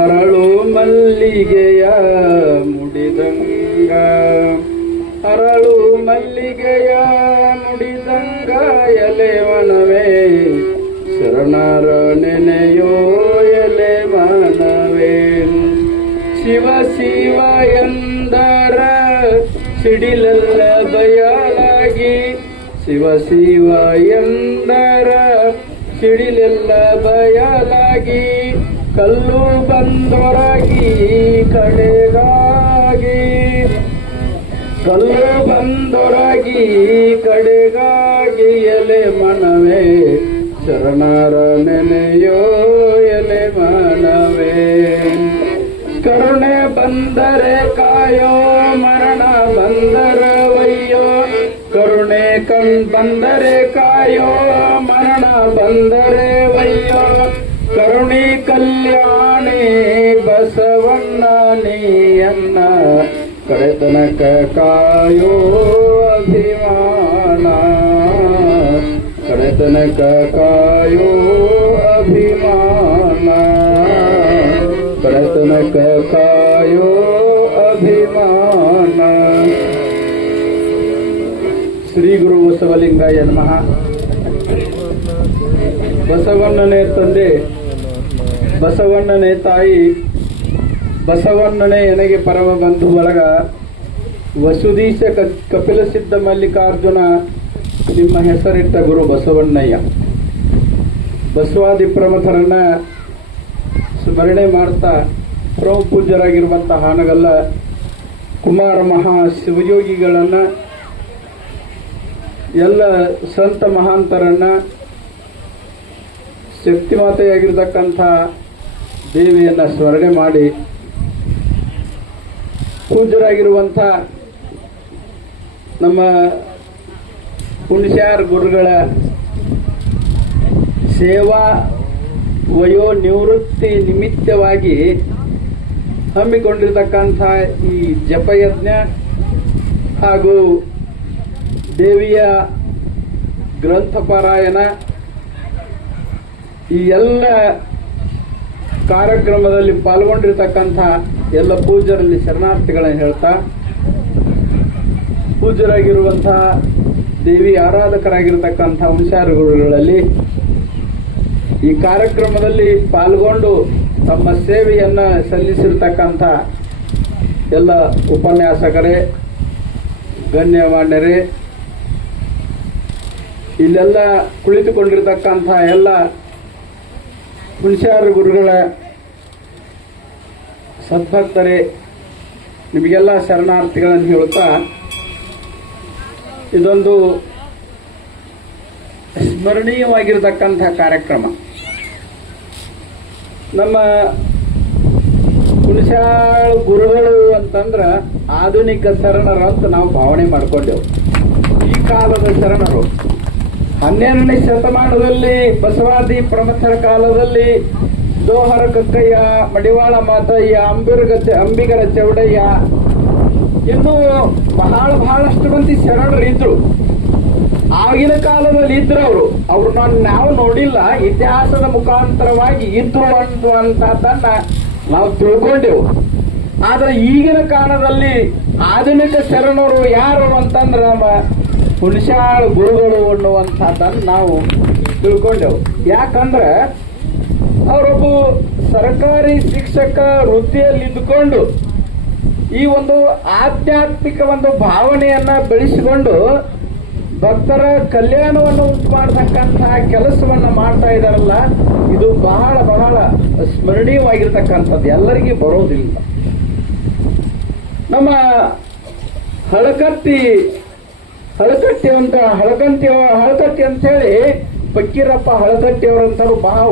ಅರಳು ಮಲ್ಲಿಗೆಯ ಮುಡಿದಂಗ ಅರಳು ಮಲ್ಲಿಗೆಯ ಮುಡಿದಂಗ ಎಲೆವನವೇ ಶರಣರ ನೆನೆಯೋ ಎಲೆವನವೇ ಶಿವ ಶಿವ ಎಂದರ ಸಿಡಿಲೆಲ್ಲ ಬಯಲಾಗಿ ಶಿವ ಶಿವ ಎಂದರ ಸಿಡಿಲೆಲ್ಲ ಬಯಲಾಗಿ ಕಲ್ಲು ಬಂದೊರಗಿ ಕಡೆಗಾಗಿ ಕಲ್ಲು ಬಂದೊರಗಿ ಕಡೆಗಾಗಿ ಎಲೆ ಮನವೇ ಶರಣರ ನೆನೆಯೋ ಎಲೆ ಮನವೇ ಕರುಣೆ ಬಂದರೆ ಕಾಯೋ ಮರಣ ಬಂದರೆ ವಯ್ಯೋ ಕರುಣೆ ಬಂದರೆ ಕಾಯೋ ಮರಣ ಬಂದರೆ ವಯ್ಯೋ ಕರುಣಿ ಕಲ್ಯಾಣಿ ಬಸವಣ್ಣ ನೀಯನ್ನ ಕಡೆತನಕ ಕಾಯೋ ಅಭಿಮಾನ ಕಡೆತನಕ ಕಾಯೋ ಅಭಿಮಾನ ಕಡೆತನಕ ಕಾಯೋ ಅಭಿಮಾನ. ಶ್ರೀ ಗುರು ಬಸವಲಿಂಗಾಯ ನಮಃ. ಬಸವಣ್ಣನೇ ತಂದೆ, ಬಸವಣ್ಣನೇ ತಾಯಿ, ಬಸವಣ್ಣನೇ ಎನಗೆ ಪರಮ ಬಂಧು ಬಳಗ, ವಸುದೀಶ ಕಪಿಲ ಸಿದ್ಧ ಮಲ್ಲಿಕಾರ್ಜುನ ನಿಮ್ಮ ಹೆಸರಿಟ್ಟ ಗುರು ಬಸವಣ್ಣಯ್ಯ. ಬಸವಾದಿ ಪ್ರಮಥರನ್ನ ಸ್ಮರಣೆ ಮಾಡ್ತಾ ಪ್ರಮುಖ ಪೂಜ್ಯರಾಗಿರುವಂತಹ ಹಾನಗಲ್ಲ ಕುಮಾರ ಮಹಾ ಶಿವಯೋಗಿಗಳನ್ನ, ಎಲ್ಲ ಸಂತ ಮಹಾಂತರನ್ನ, ಶಕ್ತಿಮಾತೆಯಾಗಿರ್ತಕ್ಕಂಥ ದೇವಿಯನ್ನ ಸ್ಮರಣೆ ಮಾಡಿ ಪೂಜ್ಯರಾಗಿರುವಂಥ ನಮ್ಮ ಹುಣಸ್ಯಾರ ಗುರುಗಳ ಸೇವಾ ವಯೋ ನಿವೃತ್ತಿ ನಿಮಿತ್ತವಾಗಿ ಹಮ್ಮಿಕೊಂಡಿರ್ತಕ್ಕಂಥ ಈ ಜಪಯಜ್ಞ ಹಾಗೂ ದೇವಿಯ ಗ್ರಂಥಪಾರಾಯಣ ಈ ಎಲ್ಲ ಕಾರ್ಯಕ್ರಮದಲ್ಲಿ ಪಾಲ್ಗೊಂಡಿರ್ತಕ್ಕಂಥ ಎಲ್ಲ ಪೂಜ್ಯರಲ್ಲಿ ಶರಣಾರ್ಥಿಗಳನ್ನು ಹೇಳ್ತಾ, ಪೂಜ್ಯರಾಗಿರುವಂತಹ ದೇವಿ ಆರಾಧಕರಾಗಿರ್ತಕ್ಕಂಥ ಹುಣಸ್ಯಾರ ಗುರುಗಳಲ್ಲಿ ಈ ಕಾರ್ಯಕ್ರಮದಲ್ಲಿ ಪಾಲ್ಗೊಂಡು ತಮ್ಮ ಸೇವೆಯನ್ನ ಸಲ್ಲಿಸಿರ್ತಕ್ಕಂಥ ಎಲ್ಲ ಉಪನ್ಯಾಸಕರೇ, ಗಣ್ಯಮಾನ್ಯರೇ, ಇಲ್ಲೆಲ್ಲ ಕುಳಿತುಕೊಂಡಿರ್ತಕ್ಕಂಥ ಎಲ್ಲ ಹುಣಸ್ಯಾರ ಗುರುಗಳ ಸದ್ಭಕ್ತರೇ, ನಿಮಗೆಲ್ಲ ಶರಣಾರ್ಥಿಗಳನ್ನು ಹೇಳುತ್ತಾ, ಇದೊಂದು ಸ್ಮರಣೀಯವಾಗಿರತಕ್ಕಂಥ ಕಾರ್ಯಕ್ರಮ. ನಮ್ಮ ಹುಣಸ್ಯಾಳ ಗುರುಗಳು ಅಂತಂದ್ರ ಆಧುನಿಕ ಶರಣರು ಅಂತ ನಾವು ಭಾವನೆ ಮಾಡ್ಕೊಂಡೆವು. ಈ ಕಾಲದ ಶರಣರು 12ನೇ ಶತಮಾನದಲ್ಲಿ ಬಸವಾದಿ ಪ್ರಮಥರ ಕಾಲದಲ್ಲಿ ದೋಹರ ಕಕ್ಕಯ್ಯ, ಮಡಿವಾಳ ಮಾತಯ್ಯ, ಅಂಬಿಗರ ಚೌಡಯ್ಯ, ಇನ್ನೂ ಬಹಳಷ್ಟು ಮಂದಿ ಶರಣರು ಇದ್ರು. ಆಗಿನ ಕಾಲದಲ್ಲಿ ಇದ್ರು ಅವ್ರನ್ನ ನಾವು ನೋಡಿಲ್ಲ, ಇತಿಹಾಸದ ಮುಖಾಂತರವಾಗಿ ಇದ್ರು ಅನ್ನುವಂಥದ್ದನ್ನ ನಾವು ತಿಳ್ಕೊಂಡೆವು. ಆದ್ರೆ ಈಗಿನ ಕಾಲದಲ್ಲಿ ಆಧುನಿಕ ಶರಣರು ಯಾರು ಅಂತಂದ್ರೆ ನಮ್ಮ ಹುಣಸ್ಯಾಳ ಗುರುಗಳು ಅನ್ನುವಂಥದ್ದನ್ನು ನಾವು ತಿಳ್ಕೊಂಡೆವು. ಯಾಕಂದ್ರೆ ಅವರೊಬ್ಬ ಸರ್ಕಾರಿ ಶಿಕ್ಷಕ ವೃತ್ತಿಯಲ್ಲಿ ಇದ್ದುಕೊಂಡು ಈ ಒಂದು ಆಧ್ಯಾತ್ಮಿಕ ಒಂದು ಭಾವನೆಯನ್ನ ಬೆಳೆಸಿಕೊಂಡು ಭಕ್ತರ ಕಲ್ಯಾಣವನ್ನು ಉಂಟು ಮಾಡತಕ್ಕಂತಹ ಕೆಲಸವನ್ನ ಮಾಡ್ತಾ ಇದಾರಲ್ಲ, ಇದು ಬಹಳ ಸ್ಮರಣೀಯವಾಗಿರ್ತಕ್ಕಂಥದ್ದು, ಎಲ್ಲರಿಗೂ ಬರೋದಿಲ್ಲ. ನಮ್ಮ ಹಳಕಟ್ಟಿ ಅಂತ ಹೇಳಿ ಫಕೀರಪ್ಪ ಹಳಕಟ್ಟಿ ಅವರಂತವ್ರು ಬಹಳ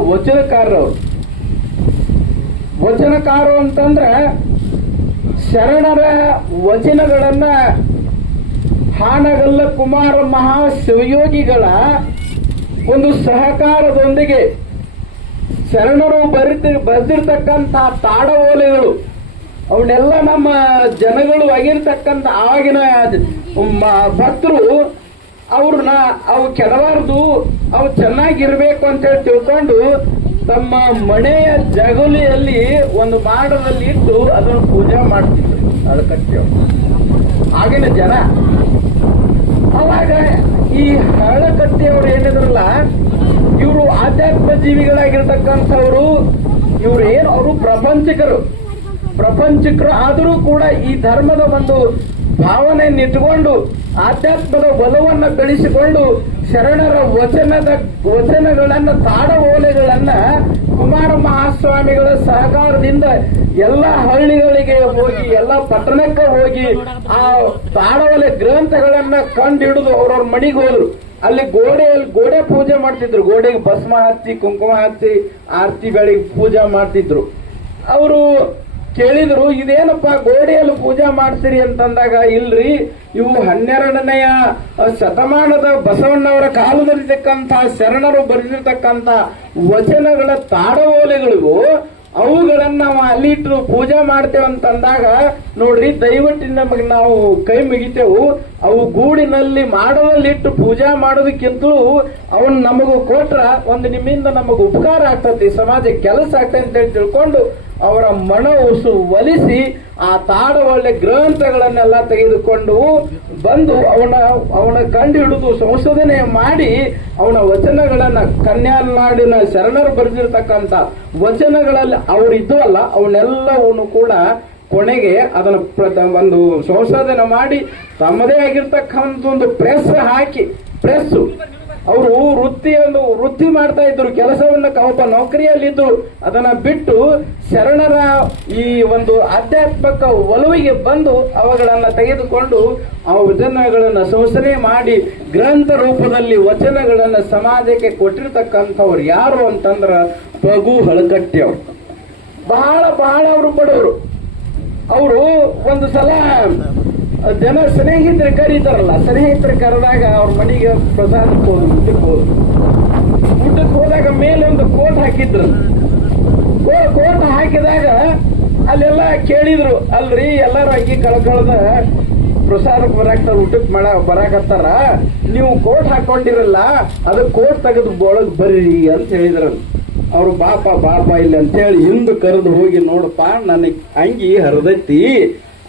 ವಚನಕಾರರು ಅಂತಂದ್ರೆ ಶರಣರ ವಚನಗಳನ್ನ ಹಾನಗಲ್ಲ ಕುಮಾರ ಮಹಾ ಶಿವಯೋಗಿಗಳ ಒಂದು ಸಹಕಾರದೊಂದಿಗೆ ಶರಣರು ಬರೆದಿರ್ತಕ್ಕಂಥ ತಾಡವೋಲೆಗಳು ಅವನ್ನೆಲ್ಲ ನಮ್ಮ ಜನಗಳು ಆಗಿರ್ತಕ್ಕಂಥ ಆವಾಗಿನ ಭಕ್ತರು ಅವ್ರನ್ನ ಅವು ಕೆಡಬಾರ್ದು, ಅವು ಚೆನ್ನಾಗಿರ್ಬೇಕು ಅಂತ ಹೇಳಿ ತಿಳ್ಕೊಂಡು ತಮ್ಮ ಮನೆಯ ಜಗುಲಿಯಲ್ಲಿ ಒಂದು ಮಾಡದಲ್ಲಿ ಇಟ್ಟು ಅದನ್ನು ಪೂಜೆ ಮಾಡ್ತಿದ್ರು ಹಳಕಟ್ಟಿಯವರು. ಆಗಿನ ಜನ ಅವಾಗ ಈ ಹಳಕಟ್ಟಿಯವರು ಏನಿದ್ರಲ್ಲ, ಇವರು ಆಧ್ಯಾತ್ಮ ಜೀವಿಗಳಾಗಿರ್ತಕ್ಕಂಥವ್ರು. ಇವ್ರು ಏನು, ಅವರು ಪ್ರಪಂಚಿಕರು ಆದರೂ ಕೂಡ ಈ ಧರ್ಮದ ಒಂದು ಭಾವನೆಯನ್ನು ಇಟ್ಟುಕೊಂಡು ಆಧ್ಯಾತ್ಮದ ಬಲವನ್ನು ಬೆಳೆಸಿಕೊಂಡು ಶರಣರ ವಚನಗಳನ್ನ ತಾಡಓಲೆಗಳನ್ನ ಕುಮಾರ ಮಹಾಸ್ವಾಮಿಗಳ ಸಹಕಾರದಿಂದ ಎಲ್ಲ ಹಳ್ಳಿಗಳಿಗೆ ಹೋಗಿ, ಎಲ್ಲ ಪಟ್ಟಣಕ್ಕೆ ಹೋಗಿ ಆ ತಾಡೋಲೆ ಗ್ರಂಥಗಳನ್ನ ಕಂಡುಹಿಡಿದು ಅವ್ರವ್ರ ಮನೆಗೆ ಹೋದ್ರು. ಅಲ್ಲಿ ಗೋಡೆ ಪೂಜೆ ಮಾಡ್ತಿದ್ರು. ಗೋಡೆಗೆ ಭಸ್ಮ ಹಚ್ಚಿ, ಕುಂಕುಮ ಹಚ್ಚಿ, ಆರತಿ ಬೆಳಿಗ್ಗೆ ಪೂಜೆ ಮಾಡ್ತಿದ್ರು. ಅವರು ಕೇಳಿದ್ರು, ಇದೇನಪ್ಪ ಗೋಡೆಯಲ್ಲಿ ಪೂಜೆ ಮಾಡ್ತೀರಿ ಅಂತಂದಾಗ, ಇಲ್ರಿ ಇವು 12ನೆಯ ಶತಮಾನದ ಬಸವಣ್ಣವರ ಕಾಲದಲ್ಲಿರ್ತಕ್ಕಂಥ ಶರಣರು ಬರೆದಿರ್ತಕ್ಕಂಥ ವಚನಗಳ ತಾಡಓಲೆಗಳಿಗೂ ಅವುಗಳನ್ನ ನಾವು ಅಲ್ಲಿಟ್ಟು ಪೂಜೆ ಮಾಡ್ತೇವೆ ಅಂತಂದಾಗ, ನೋಡ್ರಿ ದಯವಿಟ್ಟು ನಮಗೆ ನಾವು ಕೈ ಮುಗಿತೇವು. ಅವು ಗೂಡಿನಲ್ಲಿ ಮಾಡೋದಲ್ಲಿಟ್ಟು ಪೂಜೆ ಮಾಡೋದಕ್ಕಿಂತಲೂ ಅವನ್ ನಮಗೂ ಕೊಟ್ರ ಒಂದು ನಿಮ್ಮಿಂದ ನಮಗ ಉಪಕಾರ ಆಗ್ತತಿ, ಸಮಾಜಕ್ಕೆ ಕೆಲಸ ಆಗ್ತದೆ ಅಂತ ಹೇಳಿ ತಿಳ್ಕೊಂಡು ಅವರ ಮನವೊಸು ಒಲಿಸಿ ಆ ತಾಡವಳ್ಳೆ ಗ್ರಂಥಗಳನ್ನೆಲ್ಲ ತೆಗೆದುಕೊಂಡು ಬಂದು ಅವನ ಕಂಡು ಹಿಡಿದು ಸಂಶೋಧನೆ ಮಾಡಿ ಅವನ ವಚನಗಳನ್ನ ಕನ್ಯಾನಾಡಿನ ಶರಣರು ಬರೆದಿರ್ತಕ್ಕಂಥ ವಚನಗಳಲ್ಲಿ ಅವ್ರು ಇದ್ವಲ್ಲ, ಅವನ್ನೆಲ್ಲವನ್ನು ಕೂಡ ಕೊನೆಗೆ ಅದನ್ನು ಒಂದು ಸಂಶೋಧನೆ ಮಾಡಿ ತಮ್ಮದೇ ಆಗಿರ್ತಕ್ಕಂಥ ಒಂದು ಪ್ರೆಸ್ ಹಾಕಿ, ಅವರು ವೃತ್ತಿ ಮಾಡ್ತಾ ಇದ್ರು, ಕೆಲಸವನ್ನ ಒಬ್ಬ ನೌಕರಿಯಲ್ಲಿದ್ರು. ಅದನ್ನ ಬಿಟ್ಟು ಶರಣರ ಈ ಒಂದು ಆಧ್ಯಾತ್ಮಿಕ ಒಲವಿಗೆ ಬಂದು ಅವುಗಳನ್ನ ತೆಗೆದುಕೊಂಡು ಆ ವಚನಗಳನ್ನ ಸಂಶೋಧನೆ ಮಾಡಿ ಗ್ರಂಥ ರೂಪದಲ್ಲಿ ವಚನಗಳನ್ನ ಸಮಾಜಕ್ಕೆ ಕೊಟ್ಟಿರ್ತಕ್ಕಂಥವ್ರು ಯಾರು ಅಂತಂದ್ರ ಪಗು ಹಳಕಟ್ಟಿ ಅವರು. ಬಹಳ ಅವರು ಬಡವರು. ಅವರು ಒಂದು ಸಲ ಜನ ಸ್ನೇಹಿತರು ಕರೀತಾರಲ್ಲ, ಸ್ನೇಹಿತರು ಕರೆದಾಗ ಅವ್ರ ಮನೆಗೆ ಪ್ರಸಾದಕ್ಕೆ ಊಟಕ್ಕೆ ಹೋದಾಗ ಮೇಲೆ ಒಂದು ಕೋಟ್ ಹಾಕಿದ್ರು. ಕೋಟ್ ಹಾಕಿದಾಗ ಅಲ್ಲೆಲ್ಲ ಕೇಳಿದ್ರು, ಅಲ್ರಿ ಎಲ್ಲಾರು ಅಂಗಿ ಕಳ್ಕಳ್ದ ಪ್ರಸಾದಕ್ಕೆ ಬರಾಕ್ತಾರ, ಊಟಕ್ಕೆ ಬರಾಕತ್ತಾರ, ನೀವು ಕೋಟ್ ಹಾಕೊಂಡಿರಲ್ಲ, ಅದು ಕೋಟ್ ತೆಗೆದು ಒಳಗ್ ಬರ್ರಿ ಅಂತ ಹೇಳಿದ್ರ. ಅವ್ರು ಬಾಪ ಇಲ್ಲಿ ಅಂತ ಹೇಳಿ ಹಿಂದೆ ಕರೆದು ಹೋಗಿ, ನೋಡಪ್ಪ ನನಗೆ ಅಂಗಿ ಹರಿದೈತಿ,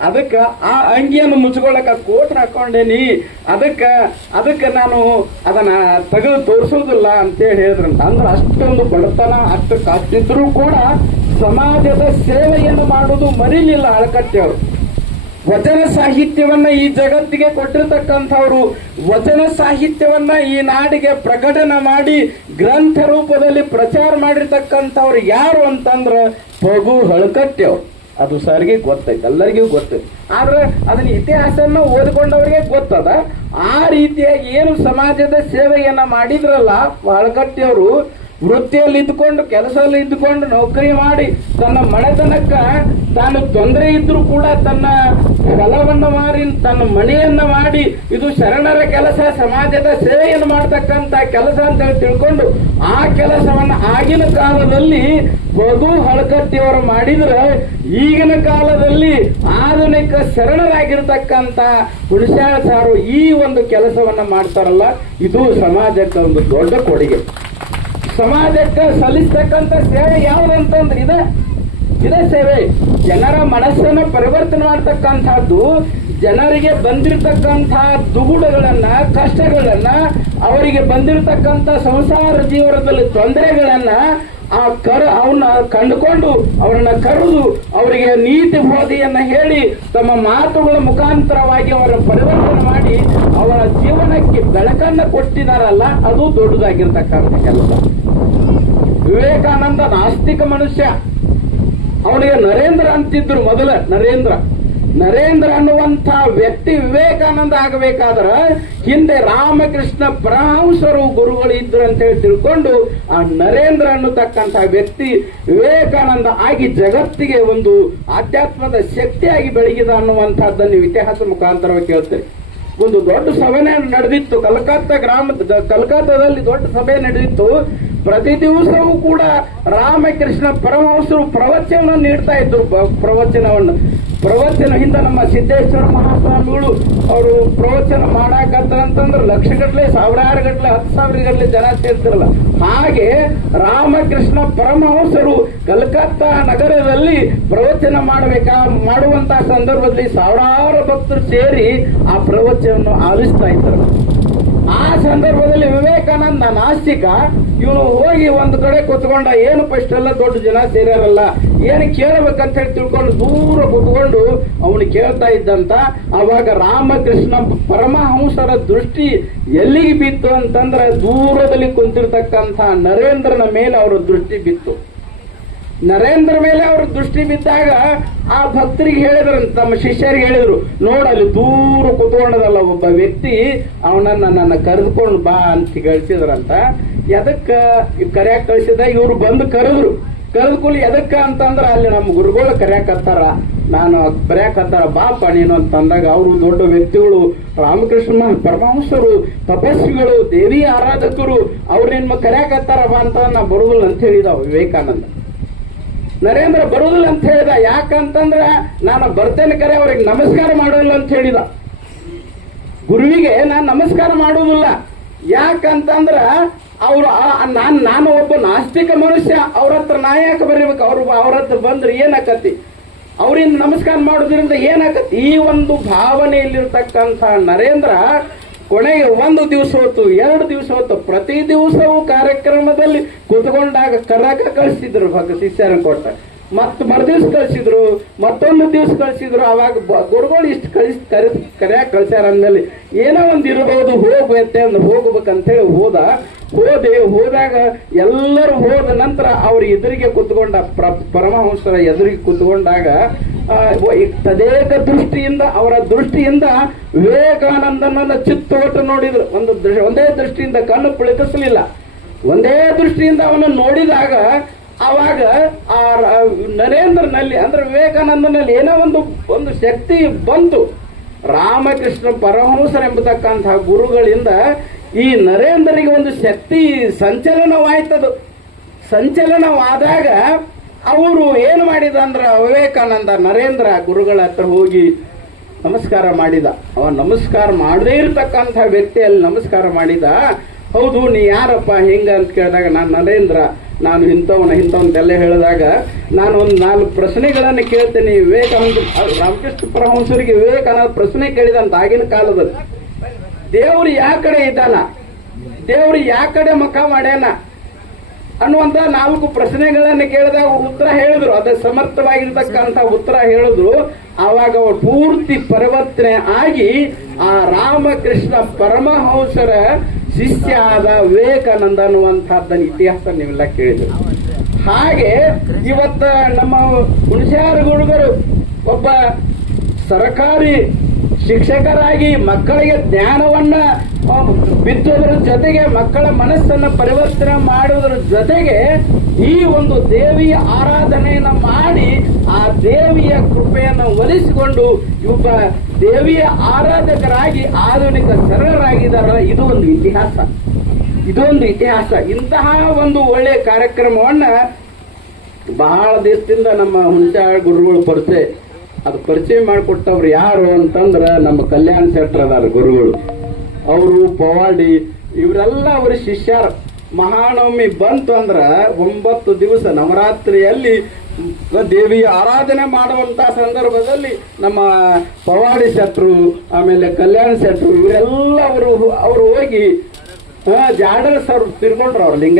ಅದಕ್ಕ ಆ ಅಂಗಿಯನ್ನು ಮುಚ್ಕೊಳ್ಳಕ ಕೋಟ್ ಹಾಕೊಂಡೇನಿ, ಅದಕ್ಕ ನಾನು ಅದನ್ನ ತೆಗೆದು ತೋರಿಸೋದಿಲ್ಲ ಅಂತೇಳಿ ಹೇಳಿದ್ರಂತ. ಅಂದ್ರೆ ಅಷ್ಟೊಂದು ಬಡತನ ಅಷ್ಟು ಕಾಸ್ತಿದ್ರು ಕೂಡ ಸಮಾಜದ ಸೇವೆಯನ್ನು ಮಾಡುವುದು ಮರಿಲಿಲ್ಲ ಹಳಕಟ್ಟಿ ಅವರು. ವಚನ ಸಾಹಿತ್ಯವನ್ನ ಈ ಜಗತ್ತಿಗೆ ಕೊಟ್ಟಿರ್ತಕ್ಕಂಥವ್ರು, ವಚನ ಸಾಹಿತ್ಯವನ್ನ ಈ ನಾಡಿಗೆ ಪ್ರಕಟಣೆ ಮಾಡಿ ಗ್ರಂಥ ರೂಪದಲ್ಲಿ ಪ್ರಚಾರ ಮಾಡಿರ್ತಕ್ಕಂಥವ್ರು ಯಾರು ಅಂತಂದ್ರ ಪಗು ಹಳಕಟ್ಟಿ ಅವರು. ಅದು ಸರ್ಗೆ ಗೊತ್ತೈತೆ, ಎಲ್ಲರಿಗೂ ಗೊತ್ತೈತೆ. ಆದ್ರೆ ಅದನ್ನ ಇತಿಹಾಸನ ಓದ್ಕೊಂಡವ್ರಿಗೆ ಗೊತ್ತದ. ಆ ರೀತಿಯಾಗಿ ಏನು ಸಮಾಜದ ಸೇವೆಯನ್ನ ಮಾಡಿದ್ರಲ್ಲ ಹಳಕಟ್ಟಿಯವರು, ವೃತ್ತಿಯಲ್ಲಿ ಇದ್ದುಕೊಂಡು, ಕೆಲಸದಲ್ಲಿ ಇದ್ದುಕೊಂಡು, ನೌಕರಿ ಮಾಡಿ ತನ್ನ ಮನೆತನಕ್ಕ ತಾನು ತೊಂದರೆ ಇದ್ರೂ ಕೂಡ ತನ್ನ ಹೊಲವನ್ನ ಮಾರಿ ತನ್ನ ಮನೆಯನ್ನ ಮಾಡಿ ಇದು ಶರಣರ ಕೆಲಸ, ಸಮಾಜದ ಸೇವೆಯನ್ನು ಮಾಡತಕ್ಕಂತ ಕೆಲಸ ಅಂತ ಹೇಳಿ ತಿಳ್ಕೊಂಡು ಆ ಕೆಲಸವನ್ನ ಆಗಿನ ಕಾಲದಲ್ಲಿ ಪಗು ಹಳಕಟ್ಟಿಯವರು ಮಾಡಿದ್ರೆ, ಈಗಿನ ಕಾಲದಲ್ಲಿ ಆಧುನಿಕ ಶರಣರಾಗಿರ್ತಕ್ಕಂಥ ಹುಣಸ್ಯಾಳ ಸಾರು ಈ ಒಂದು ಕೆಲಸವನ್ನ ಮಾಡ್ತಾರಲ್ಲ, ಇದು ಸಮಾಜಕ್ಕೆ ಒಂದು ದೊಡ್ಡ ಕೊಡುಗೆ. ಸಮಾಜಕ್ಕೆ ಸಲ್ಲಿಸ್ತಕ್ಕಂಥ ಸೇವೆ ಯಾವುದಂತಂದ್ರೆ ಇದೇ ಸೇವೆ. ಜನರ ಮನಸ್ಸನ್ನು ಪರಿವರ್ತನೆ ಮಾಡತಕ್ಕಂಥದ್ದು, ಜನರಿಗೆ ಬಂದಿರತಕ್ಕಂತಹ ದುಗುಡಗಳನ್ನ, ಕಷ್ಟಗಳನ್ನ, ಅವರಿಗೆ ಬಂದಿರತಕ್ಕಂಥ ಸಂಸಾರ ಜೀವನದಲ್ಲಿ ತೊಂದರೆಗಳನ್ನ ಅವನ್ನ ಕಂಡುಕೊಂಡು ಅವರನ್ನ ಕರೆದು ಅವರಿಗೆ ನೀತಿ ಬೋಧೆಯನ್ನ ಹೇಳಿ ತಮ್ಮ ಮಾತುಗಳ ಮುಖಾಂತರವಾಗಿ ಅವರ ಪರಿವರ್ತನೆ ಮಾಡಿ ಅವರ ಜೀವನಕ್ಕೆ ಬೆಳಕನ್ನ ಕೊಟ್ಟಿದಾರಲ್ಲ, ಅದು ದೊಡ್ಡದಾಗಿರ್ತಕ್ಕಂಥ ಕೆಲಸ. ವಿವೇಕಾನಂದ ನಾಸ್ತಿಕ ಮನುಷ್ಯ, ಅವನಿಗೆ ನರೇಂದ್ರ ಅಂತಿದ್ರು ಮೊದಲ. ನರೇಂದ್ರ ಅನ್ನುವಂಥ ವ್ಯಕ್ತಿ ವಿವೇಕಾನಂದ ಆಗಬೇಕಾದ್ರ ಹಿಂದೆ ರಾಮಕೃಷ್ಣ ಪರಮಹಂಸರು ಗುರುಗಳು ಇದ್ರು ಅಂತ ಹೇಳಿ ತಿಳ್ಕೊಂಡು ಆ ನರೇಂದ್ರ ಅನ್ನತಕ್ಕಂಥ ವ್ಯಕ್ತಿ ವಿವೇಕಾನಂದ ಆಗಿ ಜಗತ್ತಿಗೆ ಒಂದು ಆಧ್ಯಾತ್ಮದ ಶಕ್ತಿಯಾಗಿ ಬೆಳಗಿದ ಅನ್ನುವಂಥದ್ದನ್ನು ಇತಿಹಾಸ ಮುಖಾಂತರವಾಗಿ ಕೇಳ್ತೇವೆ. ಒಂದು ದೊಡ್ಡ ಸಭೆ ನಡೆದಿತ್ತು ಕಲ್ಕತ್ತಾದಲ್ಲಿ ದೊಡ್ಡ ಸಭೆ ನಡೆದಿತ್ತು. ಪ್ರತಿ ದಿವಸವೂ ಕೂಡ ರಾಮಕೃಷ್ಣ ಪರಮಹಂಸರು ಪ್ರವಚನ ನೀಡ್ತಾ ಇದ್ರು. ಪ್ರವಚನವನ್ನು ಪ್ರವಚನ ಹಿಂದೆ ನಮ್ಮ ಸಿದ್ದೇಶ್ವರ ಮಹಾಸ್ವಾಮಿಗಳು ಅವರು ಪ್ರವಚನ ಮಾಡಾಕತ್ತಂತಂದ್ರೆ ಲಕ್ಷಗಟ್ಲೆ, ಸಾವಿರಾರು ಗಟ್ಲೆ, 10,000 ಗಟ್ಲೆ ಜನ ಸೇರ್ತಿರಲ್ಲ. ಹಾಗೆ ರಾಮಕೃಷ್ಣ ಪರಮಹಂಸರು ಕಲ್ಕತ್ತಾ ನಗರದಲ್ಲಿ ಪ್ರವಚನ ಮಾಡುವಂತ ಸಂದರ್ಭದಲ್ಲಿ ಸಾವಿರಾರು ಭಕ್ತರು ಸೇರಿ ಆ ಪ್ರವಚನವನ್ನು ಆಲಿಸ್ತಾ ಇದ್ರು. ಆ ಸಂದರ್ಭದಲ್ಲಿ ವಿವೇಕಾನಂದ ನಾಸ್ತಿಕ ಇವನು ಹೋಗಿ ಒಂದು ಕಡೆ ಕೂತ್ಕೊಂಡ. ಏನು ಇಷ್ಟೆಲ್ಲ ದೊಡ್ಡ ಜನ ಸೇರ್ಯಾರಲ್ಲ, ಏನು ಕೇಳಬೇಕಂತ ಹೇಳಿ ತಿಳ್ಕೊಂಡು ದೂರ ಕೂತ್ಕೊಂಡು ಅವನು ಕೇಳ್ತಾ ಇದ್ದಂತ. ಅವಾಗ ರಾಮಕೃಷ್ಣ ಪರಮಹಂಸರ ದೃಷ್ಟಿ ಎಲ್ಲಿಗೆ ಬಿತ್ತು ಅಂತಂದ್ರೆ ದೂರದಲ್ಲಿ ಕುಂತಿರ್ತಕ್ಕಂಥ ನರೇಂದ್ರನ ಮೇಲೆ ಅವರ ದೃಷ್ಟಿ ಬಿತ್ತು. ನರೇಂದ್ರ ಮೇಲೆ ಅವ್ರ ದೃಷ್ಟಿ ಬಿದ್ದಾಗ ಆ ಭಕ್ತರಿಗೆ ಹೇಳಿದ್ರು, ತಮ್ಮ ಶಿಷ್ಯರಿಗೆ ಹೇಳಿದ್ರು, ನೋಡಲ್ಲಿ ದೂರ ಕುತ್ಕೊಂಡದಲ್ಲ ಒಬ್ಬ ವ್ಯಕ್ತಿ, ನನ್ನ ಕರೆದುಕೊಂಡು ಬಾ ಅಂತ ಕಳಿಸಿದ್ರಂತ. ಎದಕ್ಕ ಕರ್ಯಾಕ ಕಳಿಸಿದ? ಇವ್ರು ಬಂದು ಕರೆದುಕೊಳ್ಳಿ. ಎದಕ್ಕ ಅಂತಂದ್ರ ಅಲ್ಲಿ ನಮ್ಮ ಗುರುಗಳು ಕರ್ಯಾಕತ್ತಾರ, ನಾನು ಬರೆಯಾಕತ್ತಾರ, ಬಾಪ ನೀನು ಅಂತಂದಾಗ ಅವರು ದೊಡ್ಡ ವ್ಯಕ್ತಿಗಳು, ರಾಮಕೃಷ್ಣ ಪರಮಹಂಸರು, ತಪಸ್ವಿಗಳು, ದೇವಿ ಆರಾಧಕರು, ಅವ್ರು ನಿಮ್ಮ ಕರ್ಯಾಕತ್ತಾರ ಬಾ ಅಂತ ನಾ ಬರುದಿಲ್ಲ ಅಂತ ಹೇಳಿದ ವಿವೇಕಾನಂದ. ನರೇಂದ್ರ ಬರುದಿಲ್ಲ ಅಂತ ಹೇಳಿದ. ಯಾಕಂತಂದ್ರ ನಾನು ಬರ್ತೇನೆ ಕರೆ ಅವ್ರಿಗೆ ನಮಸ್ಕಾರ ಮಾಡೋಲ್ಲ ಅಂತ ಹೇಳಿದ. ಗುರುವಿಗೆ ನಾನು ನಮಸ್ಕಾರ ಮಾಡುವುದಿಲ್ಲ. ಯಾಕಂತಂದ್ರ ಅವ್ರು ನಾನು ಒಬ್ಬ ನಾಸ್ತಿಕ ಮನುಷ್ಯ, ಅವ್ರ ಹತ್ರ ನಾ ಯಾಕೆ ಬರೀಬೇಕು? ಅವ್ರ ಹತ್ರ ಬಂದ್ರೆ ಏನಾಕತಿ? ಅವ್ರಿಂದ ನಮಸ್ಕಾರ ಮಾಡೋದ್ರಿಂದ ಏನಾಕತಿ? ಈ ಒಂದು ಭಾವನೆಯಲ್ಲಿರ್ತಕ್ಕಂಥ ನರೇಂದ್ರ ಕೊನೆಗೆ 1 ದಿವಸ ಹೊತ್ತು, 2 ದಿವಸ ಹೊತ್ತು, ಪ್ರತಿ ದಿವಸವೂ ಕಾರ್ಯಕ್ರಮದಲ್ಲಿ ಕುತ್ಕೊಂಡಾಗ ಕರಾಕ ಕಳಿಸಿದ್ರು ಶಿಷ್ಯರನ್ನು ಕೊಟ್ಟ. ಮರುದಿವ್ಸ ಕಳಿಸಿದ್ರು, ಮತ್ತೊಂದು ದಿವಸ ಕಳಿಸಿದ್ರು. ಅವಾಗ ಗುರುಗಳು ಇಷ್ಟು ಕರೆಯಾಕ ಕಳ್ಸ್ಯಾರ ಅಂದ್ಮೇಲೆ ಏನೋ ಒಂದು ಇರಬಹುದು, ಹೋಗ್ಬೇತೆ ಅಂದ್ರೆ ಹೋಗ್ಬೇಕಂತೇಳಿ ಹೋದಾಗ ಎಲ್ಲರೂ ಹೋದ ನಂತರ ಅವ್ರ ಎದುರಿಗೆ ಕುತ್ಕೊಂಡ, ಪರಮಹಂಸರ ಎದುರಿಗೆ ಕುತ್ಕೊಂಡಾಗ ತದೇಕ ದೃಷ್ಟಿಯಿಂದ, ಅವರ ದೃಷ್ಟಿಯಿಂದ ವಿವೇಕಾನಂದನನ್ನ ಚಿತ್ತೋಟ ನೋಡಿದ್ರು. ಒಂದೇ ದೃಷ್ಟಿಯಿಂದ ಕಣ್ಣು ಪಿಳಕಿಸಲಿಲ್ಲ. ಒಂದೇ ದೃಷ್ಟಿಯಿಂದ ಅವನನ್ನು ನೋಡಿದಾಗ ಅವಾಗ ಆ ನರೇಂದ್ರನಲ್ಲಿ ಅಂದ್ರೆ ವಿವೇಕಾನಂದನಲ್ಲಿ ಏನೋ ಒಂದು ಶಕ್ತಿ ಬಂತು. ರಾಮಕೃಷ್ಣ ಪರಮಹಂಸರೆಂಬತಕ್ಕಂತಹ ಗುರುಗಳಿಂದ ಈ ನರೇಂದ್ರನಿಗೆ ಒಂದು ಶಕ್ತಿ ಸಂಚಲನವಾಯ್ತದು. ಸಂಚಲನವಾದಾಗ ಅವರು ಏನು ಮಾಡಿದ ಅಂದ್ರ ವಿವೇಕಾನಂದ ನರೇಂದ್ರ ಗುರುಗಳ ಹತ್ರ ಹೋಗಿ ನಮಸ್ಕಾರ ಮಾಡಿದ. ಅವ ನಮಸ್ಕಾರ ಮಾಡದೇ ಇರತಕ್ಕಂಥ ವ್ಯಕ್ತಿಯಲ್ಲಿ ನಮಸ್ಕಾರ ಮಾಡಿದ. ಹೌದು, ನೀ ಯಾರಪ್ಪ ಹಿಂಗ ಅಂತ ಕೇಳಿದಾಗ, ನಾನು ನರೇಂದ್ರ, ನಾನು ಇಂಥವಂತೆಲ್ಲ ಹೇಳಿದಾಗ, ನಾನು ಒಂದು 4 ಪ್ರಶ್ನೆಗಳನ್ನು ಕೇಳ್ತೇನೆ. ವಿವೇಕಾನಂದ ರಾಮಕೃಷ್ಣ ಪರಮಹಂಸರಿಗೆ ವಿವೇಕಾನಂದ ಪ್ರಶ್ನೆ ಕೇಳಿದಂತ ಆಗಿನ ಕಾಲದಲ್ಲಿ, ದೇವ್ರು ಯಾ ಕಡೆ ಇದ್ದಾನ, ದೇವ್ರು ಯಾ ಕಡೆ ಮುಖ ಮಾಡ್ಯಾನ ಅನ್ನುವಂತ 4 ಪ್ರಶ್ನೆಗಳನ್ನು ಕೇಳಿದಾಗ ಉತ್ತರ ಹೇಳಿದ್ರು. ಅದಕ್ಕೆ ಸಮರ್ಥವಾಗಿರ್ತಕ್ಕಂಥ ಉತ್ತರ ಹೇಳಿದ್ರು. ಆವಾಗ ಅವರು ಪೂರ್ತಿ ಪರಿವರ್ತನೆ ಆಗಿ ಆ ರಾಮಕೃಷ್ಣ ಪರಮಹಂಸರ ಶಿಷ್ಯ ಆದ ವಿವೇಕಾನಂದ ಅನ್ನುವಂತಹದ್ದನ್ನ ಇತಿಹಾಸ ನೀವೆಲ್ಲ ಕೇಳಿದ್ರು. ಹಾಗೆ ಇವತ್ತ ನಮ್ಮ ಹುಣಸ್ಯಾರ ಗುರುಗಳು ಒಬ್ಬ ಸರ್ಕಾರಿ ಶಿಕ್ಷಕರಾಗಿ ಮಕ್ಕಳಿಗೆ ಜ್ಞಾನವನ್ನ ಬಿತ್ತುವುದರ ಜೊತೆಗೆ ಮಕ್ಕಳ ಮನಸ್ಸನ್ನ ಪರಿವರ್ತನೆ ಮಾಡುವುದರ ಜೊತೆಗೆ ಈ ಒಂದು ದೇವಿಯ ಆರಾಧನೆಯನ್ನ ಮಾಡಿ ಆ ದೇವಿಯ ಕೃಪೆಯನ್ನು ಒಲಿಸಿಕೊಂಡು ಒಬ್ಬ ದೇವಿಯ ಆರಾಧಕರಾಗಿ ಆಧುನಿಕ ಶರಣರಾಗಿದ್ದಾರಲ್ಲ, ಇದು ಒಂದು ಇತಿಹಾಸ. ಇಂತಹ ಒಂದು ಒಳ್ಳೆಯ ಕಾರ್ಯಕ್ರಮವನ್ನ ಬಹಳ ದಿವಸದಿಂದ ನಮ್ಮ ಹುಣಸ್ಯಾಳ ಗುರುಗಳು ಪರಿಚಯ ಮಾಡಿಕೊಟ್ಟವ್ರು ಯಾರು ಅಂತಂದ್ರ ನಮ್ಮ ಕಲ್ಯಾಣ ಶೆಟ್ರ್ ಅದಾರ ಗುರುಗಳು. ಅವರು ಪವಾಡಿ ಇವರೆಲ್ಲ ಅವರ ಶಿಷ್ಯರ. ಮಹಾನವಮಿ ಬಂತು ಅಂದ್ರ 9 ದಿವಸ ನವರಾತ್ರಿಯಲ್ಲಿ ದೇವಿಯ ಆರಾಧನೆ ಮಾಡುವಂತ ಸಂದರ್ಭದಲ್ಲಿ ನಮ್ಮ ಪವಾಡಿ ಶೆಟ್ರು, ಆಮೇಲೆ ಕಲ್ಯಾಣ ಶೆಟ್ರು, ಇವರೆಲ್ಲ ಅವರು ಹೋಗಿ ಜಾಡರ್ ಸರ್ ತಿರ್ಕೊಂಡ್ರು ಅವ್ರ ಲಿಂಗ